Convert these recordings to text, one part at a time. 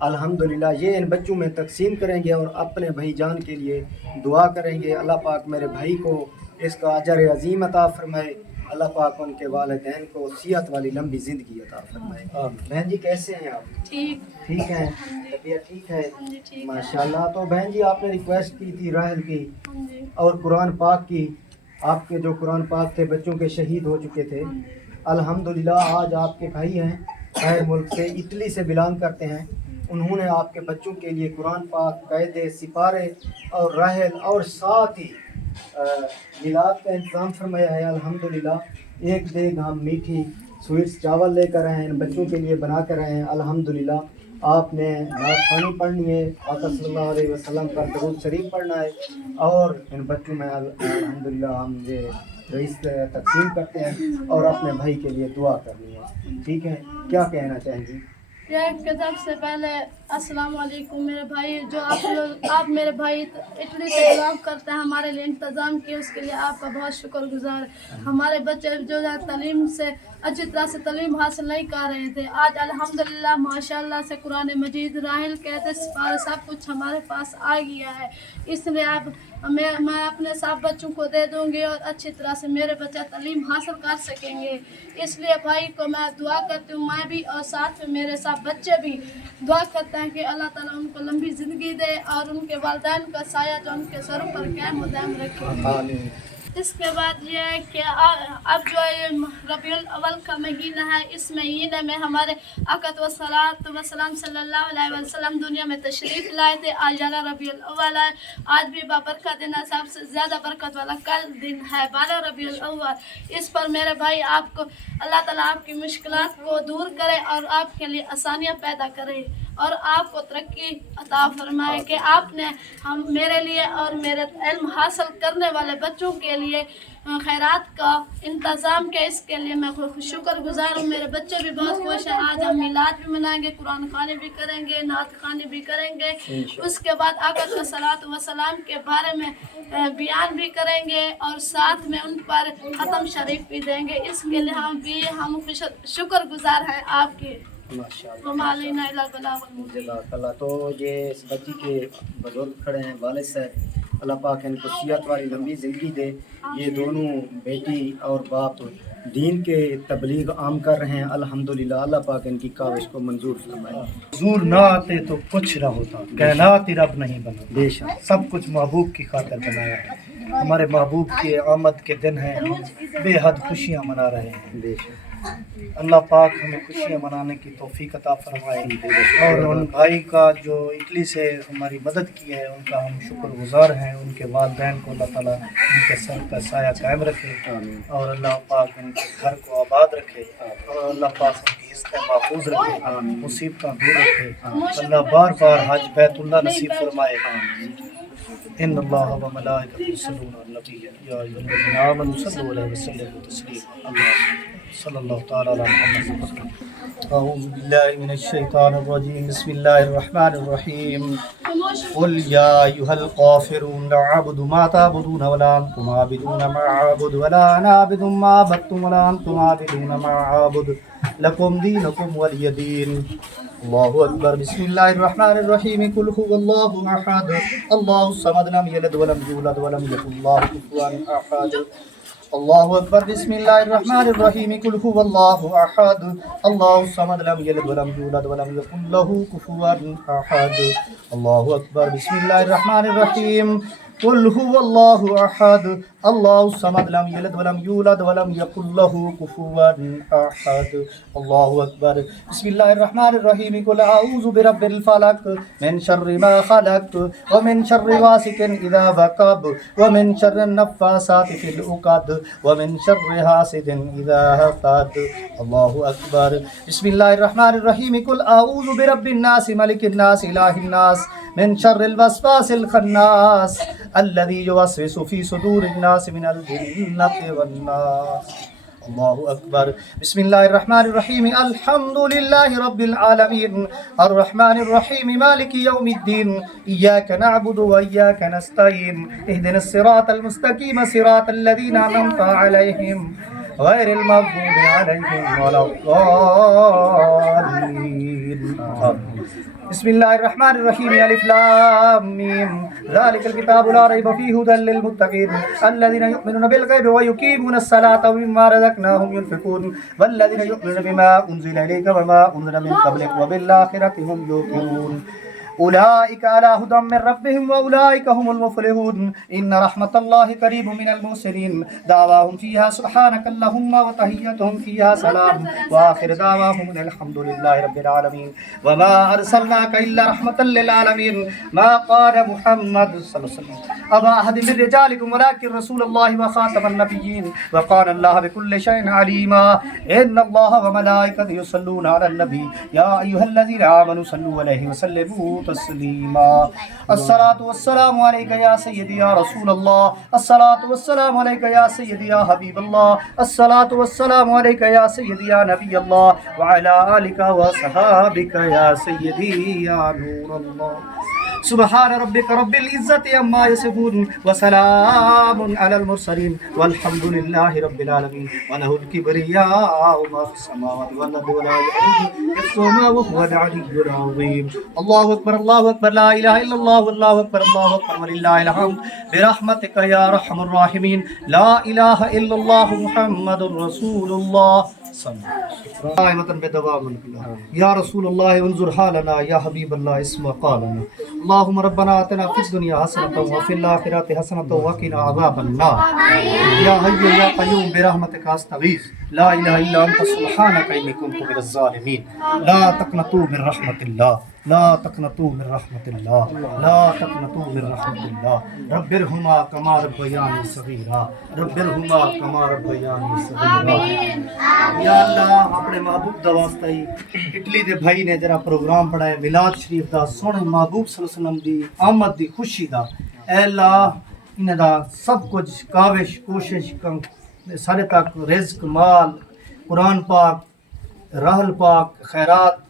الحمدللہ یہ ان بچوں میں تقسیم کریں گے اور اپنے بھائی جان کے لیے دعا کریں گے۔ اللہ پاک میرے بھائی کو اس کا اجر عظیم عطا فرمائے، اللہ پاک ان کے والدین کو صحت والی لمبی زندگی عطا فرمائے۔ بہن جی کیسے ہیں آپ؟ ٹھیک ہیں؟ طبیعت ٹھیک ہے؟ ماشاءاللہ۔ تو بہن جی آپ نے ریکویسٹ کی تھی راحل کی اور قرآن پاک کی، آپ کے جو قرآن پاک تھے بچوں کے شہید ہو چکے تھے، الحمدللہ آج آپ کے بھائی ہیں غیر ملک سے، اٹلی سے بلانگ کرتے ہیں، انہوں نے آپ کے بچوں کے لیے قرآن پاک، قاعدے، سپارے اور راحل اور ساتھ ہی میلاد کا انتظام فرمایا ہے۔ الحمدللہ ایک دیگ ہم میٹھی سویٹس چاول لے کر آئے ہیں، ان بچوں کے لیے بنا کر آئے ہیں۔ الحمدللہ آپ نے نعت خوانی پڑھنی ہے، آقا صلی اللہ علیہ وسلم پر درود شریف پڑھنا ہے، اور ان بچوں میں الحمدللہ ہم یہ رئیس تقسیم کرتے ہیں اور اپنے بھائی کے لیے دعا کرنی ہے۔ ٹھیک ہے، کیا کہنا چاہیں گی؟ سب سے پہلے السلام علیکم میرے بھائی، جو آپ میرے بھائی اٹلی سے بلانگ کرتے ہیں، ہمارے لیے انتظام کیے، اس کے لیے آپ کا بہت شکر گزار۔ ہمارے بچے جو ہے تعلیم سے اچھی طرح سے تعلیم حاصل نہیں کر رہے تھے، آج الحمدللہ ماشاءاللہ سے قرآن مجید، راحل کہتے سب کچھ ہمارے پاس آ گیا ہے۔ اس لیے اب میں اپنے سب بچوں کو دے دوں گی اور اچھی طرح سے میرے بچے تعلیم حاصل کر سکیں گے۔ اس لیے بھائی کو میں دعا کرتی ہوں، میں بھی اور ساتھ میں میرے سب بچے بھی دعا کرتے ہیں کہ اللہ تعالیٰ ان کو لمبی زندگی دے اور ان کے والدین کا سایہ جو ان کے سروں پر قائم و دائم رکھے۔ اس کے بعد یہ ہے کہ اب جو ہے ربیع الاول کا مہینہ ہے، اس مہینے میں ہمارے آقا وسلام صلی اللہ علیہ وسلم دنیا میں تشریف لائے تھے۔ آج 11 ربیع الاول ہے، آج بھی بابرکت دن ہے، سب سے زیادہ برکت والا کل دن ہے 12 ربیع الاول۔ اس پر میرے بھائی آپ کو اللہ تعالیٰ آپ کی مشکلات کو دور کرے اور آپ کے لیے آسانیاں پیدا کرے اور آپ کو ترقی عطا فرمائے کہ آپ نے میرے لیے اور میرے علم حاصل کرنے والے بچوں کے لیے خیرات کا انتظام کیا، اس کے لیے میں شکر گزار ہوں۔ میرے بچے بھی بہت خوش ہیں، آج ہم میلاد بھی منائیں گے، قرآن خوانی بھی کریں گے، نعت خوانی بھی کریں گے، اس کے بعد آقا کا صلاۃ و سلام کے بارے میں بیان بھی کریں گے اور ساتھ میں ان پر ختم شریف بھی دیں گے۔ اس کے لیے ہم شکر گزار ہیں آپ کے۔ جزاک اللہ۔ تو یہ اس بچی کے بزرگ کھڑے ہیں، والد صاحب، اللہ پاک ان کو صحت والی لمبی زندگی دے۔ یہ دونوں بیٹی اور باپ دین کے تبلیغ عام کر رہے ہیں، الحمدللہ اللہ پاک ان کی کاوش کو منظور فرمائے۔ حضور نہ آتے تو کچھ نہ ہوتا، کائنات ہی رب نہیں بنا، بے شک سب کچھ محبوب کی خاطر بنایا ہے۔ ہمارے محبوب کی آمد کے دن ہیں، بے حد خوشیاں منا رہے ہیں۔ بے شک اللہ پاک ہمیں خوشیاں منانے کی توفیق عطا فرمائے، اور ان بھائی کا جو اٹلی سے ہماری مدد کی ہے ان کا ہم شکر گزار ہیں۔ ان کے والدین کو اللہ تعالیٰ ان کے سر کا سایہ قائم رکھے، اور اللہ پاک ان کے گھر کو آباد رکھے، اور اللہ پاک ان کی عزت محفوظ رکھے، مصیبتیں دور رکھے۔ اللہ بار بار حج بیت اللہ نصیب فرمائے۔ ان اللہ و ملائکتہ یصلون علی النبی یا ایھا الذین آمنوا صلوا علیہ وسلموا تسلیما۔ صلی اللہ تعالی علی محمد۔ اعوذ باللہ من الشیطان الرجیم، بسم اللہ الرحمن الرحیم۔ قل یا ایھا الکافرون لا اعبد ما تعبدون ولا انتم عابدون ما اعبد ولا انا عابد ما عبدتم ولا انتم عابدون ما اعبد لکم دینکم ولی دین۔ اللہ اکبر۔ بسم اللہ الرحمن الرحیم۔ قل هو اللہ احد اللہ الصمد لم یلد ولم یولد ولم یکن له کفوا احد۔ اللہ اکبر۔ بسم اللہ الرحمن الرحیم۔ قل هو اللہ احد اللہ الصمد لم یلد ولم یولد ولم یکن له کفوا احد۔ اللہ اکبر۔ بسم اللہ الرحمن الرحیم۔ قل هو اللہ احد اللہ الصمد لم یلد ولم یولد ولم یکن له کفوا احد۔ اللہ اکبر۔ بسم اللہ الرحمن الرحیم۔ قل اعوذ برب الفلق من شر ما خلق ومن شر غاسق اذا وقب ومن شر النفاثات في العقد ومن شر حاسد اذا حسد۔ اللہ اکبر۔ بسم اللہ الرحمن الرحیم۔ قل اعوذ برب الناس ملک الناس الہ الناس من شر الوسواس الخناس الذي يوسوس في صدور الناس من الجنة والناس۔ اللہ اکبر۔ بسم اللہ الرحمن الرحیم۔ الحمد للہ رب العالمین الرحمن الرحیم مالک یوم الدین ایاک نعبد و ایاک نستعین اہدنا الصراط المستقیم صراط الذین انعمت علیہم غیر المغضوب علیہم ولا الضالین۔ بسم الله الرحمن الرحيم ألف لام ميم ذلك الكتاب لا ريب فيه هدى للمتقين الذين يؤمنون بالغيب ويقيمون الصلاة ومما رزقناهم ينفقون والذين يؤمنون بما أنزل إليك وما أنزل من قبلك وبالآخرة هم يوقنون أولئك على هدى من ربهم وأولئك هم المفلحون إن رحمة الله قريب من المحسنين دعواهم فيها سبحانك اللهم وتحيتهم فيها سلام وآخر دعواهم أن الحمد لله رب العالمين وما أرسلناك إلا رحمة للعالمين ما قال محمد صلى الله عليه وسلم أبا أحد من رجالكم ولكن رسول الله وخاتم النبيين وقال الله بكل شيء عليما إن الله وملائكته يصلون على النبي يا أيها الذين آمنوا صلوا عليه وسلموا تسليما الصلاة والسلام عليك يا سيدي يا رسول الله الصلاة والسلام عليك يا سيدي يا حبيب الله الصلاة والسلام عليك يا سيدي يا نبي الله وعلى آلك وصحابك يا سيدي يا نور الله سبحان ربك رب العزة عما يصفون وسلام على المرسلين والحمد لله رب العالمين وله الكبرياء ما في السماوات والأرض ولا يؤوده حفظهما وهو العلي العظيم الله أكبر الله أكبر لا إله إلا الله والله أكبر الله أكبر ولله الحمد برحمتك يا أرحم الراحمين لا إله إلا الله محمد رسول الله قائمة بدوام يا رسول الله انظر حالنا يا حبيب الله اسمع قالنا اللهم ربنا آتنا في الدنيا حسنة وفي الآخرة حسنة وقنا عذاب النار يا حي يا قيوم برحمتك أستغيث لا إله إلا أنت سبحانك إني كنت من الظالمين لا تقنطوا من رحمة الله لا تقنطوا من رحمة الله لا تقنطوا من رحمة الله رب ارحمهما كما ربياني صغيرا رب ارحمهما كما ربياني صغيرا یا اللہ اپنے محبوب دا واسطے اٹلی دے بھائی نے جرا پروگرام پڑھایا میلاد شریف دا سونے محبوب صلی اللہ علیہ وسلم دی آمد دی خوشی دا اے اللہ انہاں دا سب کچھ کاوش کوشش سارے تک رزق مال قرآن پاک رحل پاک خیرات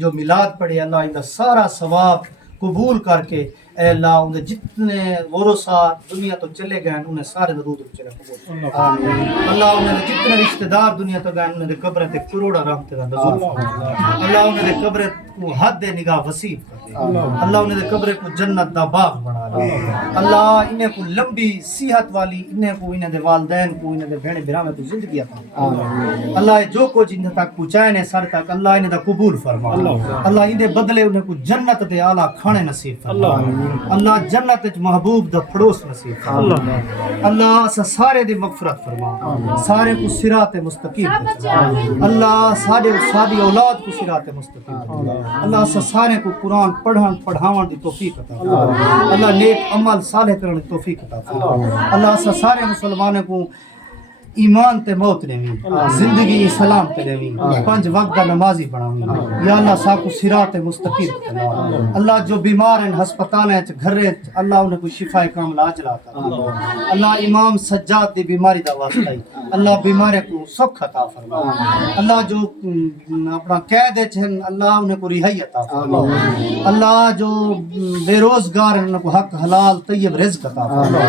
جو میلاد پڑھے اللہ ان دا سارا ثواب قبول کر کے اے اللہ انہیں جتنے ورثاء دنیا تو چلے گئے انہیں سارے درود چلے قبول آمین اللہ انہیں جتنے رشتہ دار دنیا تو گئے انہیں قبر تے کروڑا رحمت دا نزول فرما اللہ انہیں قبر کو حد نگاہ وسیع کر دے اللہ انہیں قبر کو جنت دا باغ بنا دے اللہ انہیں کو لمبی صحت والی انہیں کو انہیں دے والدین کو انہیں دے بہن برامے کو زندگی عطا اللہ جو کچھ انہیں تک پہنچائے نے سر تک اللہ انہیں دا قبول فرما اللہ انہیں بدلے انہیں کو جنت دے اعلیٰ کھانے نصیب فرما اللہ جنت وچ محبوب دا پڑوس نصیب فرما اللہ سارے دی مغفرت فرما سارے کو صراط مستقیم اللہ سارے ساری اولاد کو صراط مستقیم اللہ سارے کو قرآن پڑھن پڑھاون دی توفیق عطا فرما اللہ نیک عمل صالح کرنے دی توفیق عطا فرما اللہ سارے مسلمانوں کو ایمان تے موت لیویں زندگی سلام تے لیویں پنج وقت دا نمازی بناویں یا اللہ ساکو صراط مستقیم کرنا اللہ جو بیمار ہیں ہسپتال ہیں گھرے اللہ انہیں کوئی شفا کاملہ عاجلہ عطا اللہ امام سجاد دی بیماری دا واسطہ اللہ بیمارے کو سکھ عطا فرما اللہ جو اپنا قید ہیں اللہ انہیں کو رہائی عطا فرما اللہ جو بے روزگار ہیں انہیں کو حق حلال طیب رزق عطا فرما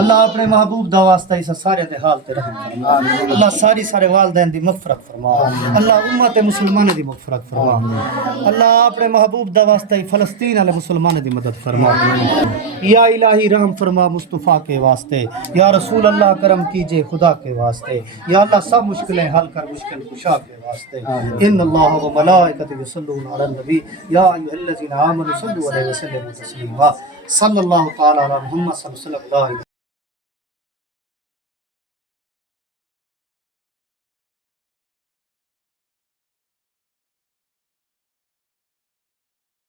اللہ اپنے محبوب دا واسطہ اس سارے دے حال تے رحم اللہ سارے والدین دی مغفرت فرما اللہ امت مسلمان دی مغفرت فرما اللہ اپنے محبوب دا واسطہ فلسطین والے مسلمان دی مدد فرما یا الہی رحم فرما مصطفیٰ کے واسطے یا رسول اللہ کرم کیجئے خدا کے واسطے یا اللہ سب مشکلیں حل کر مشکل کشا کے واسطے ان اللہ و ملائکتہ یصلون علی النبی یا ایھا الذین آمنوا صلوا علیہ وسلموا تسلیما صلی اللہ تعالی علی محمد صلی اللہ علیہ وسلم